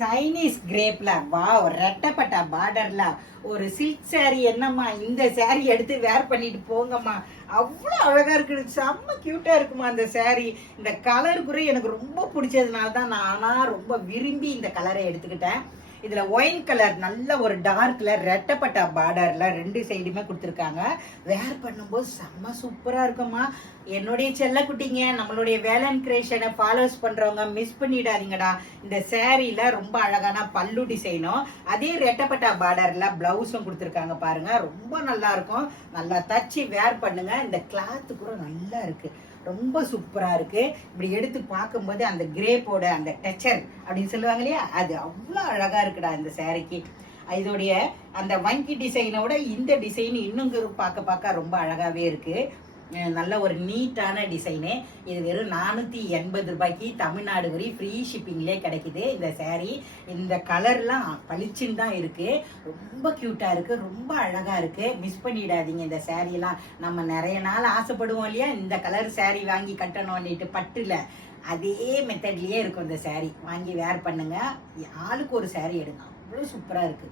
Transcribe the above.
Chinese கிரேப்ல wow ரெட்டப்பட்டா பார்டர்ல ஒரு silk saree. என்னம்மா இந்த saree எடுத்து வேர் பண்ணிட்டு போங்கம்மா, அவ்வளோ அழகா இருக்கு, செம்ம கியூட்டா இருக்குமா அந்த saree. இந்த கலர் கூட எனக்கு ரொம்ப பிடிச்சதுனால தான் நானா ரொம்ப விரும்பி இந்த கலரை எடுத்துக்கிட்டேன். இதுல ஒயின் கலர் நல்ல ஒரு டார்க்ல ரெட்டப்பட்டா பார்டர்ல ரெண்டு சைடுமே கொடுத்துருக்காங்க. வேர் பண்ணும்போது செம்ம சூப்பரா இருக்குமா. என்னுடைய செல்ல குட்டிங்க, நம்மளுடைய வேலன் கிரியேஷனை ஃபாலோஸ் பண்றவங்க மிஸ் பண்ணிடாதீங்கடா. இந்த சேரீல ரொம்ப அழகான பல்லு டிசைனும் அதே ரெட்டப்பட்டா பார்டர்ல பிளவுஸும் கொடுத்துருக்காங்க பாருங்க. ரொம்ப நல்லா இருக்கும். நல்லா தச்சு வேர் பண்ணுங்க. இந்த கிளாத்து கூட நல்லா இருக்கு, ரொம்ப சூப்பரா இருக்கு. இப்படி எடுத்து பார்க்கும்போது அந்த கிரேப்போட அந்த டெக்ஸ்சர் அப்படின்னு சொல்லுவாங்க இல்லையா, அது அவ்வளோ அழகா இருக்குடா இந்த சேரீக்கு. இதோடைய அந்த வங்கி டிசைனோட இந்த டிசைன் இன்னும் பார்க்க ரொம்ப அழகாவே இருக்கு. நல்ல ஒரு நீட்டான டிசைனு. இது வெறும் 480 ரூபாய்க்கு தமிழ்நாடு வரை ஃப்ரீ ஷிப்பிங்லேயே கிடைக்குது இந்த சேரீ. இந்த கலர்லாம் பளிச்சுன்னு தான் இருக்கு, ரொம்ப கியூட்டா இருக்கு, ரொம்ப அழகா இருக்கு. மிஸ் பண்ணிடாதீங்க இந்த சேரீலாம். நம்ம நிறைய நாள் ஆசைப்படுவோம் இல்லையா இந்த கலர் சேரீ வாங்கி கட்டணும்னுட்டு, பட்டுல அதே மெத்தட்லயே இருக்கும் இந்த சேரீ. வாங்கி வேர் பண்ணுங்க, ஆளுக்கு ஒரு சேரீ எடுங்க, அவ்வளோ சூப்பரா இருக்கு.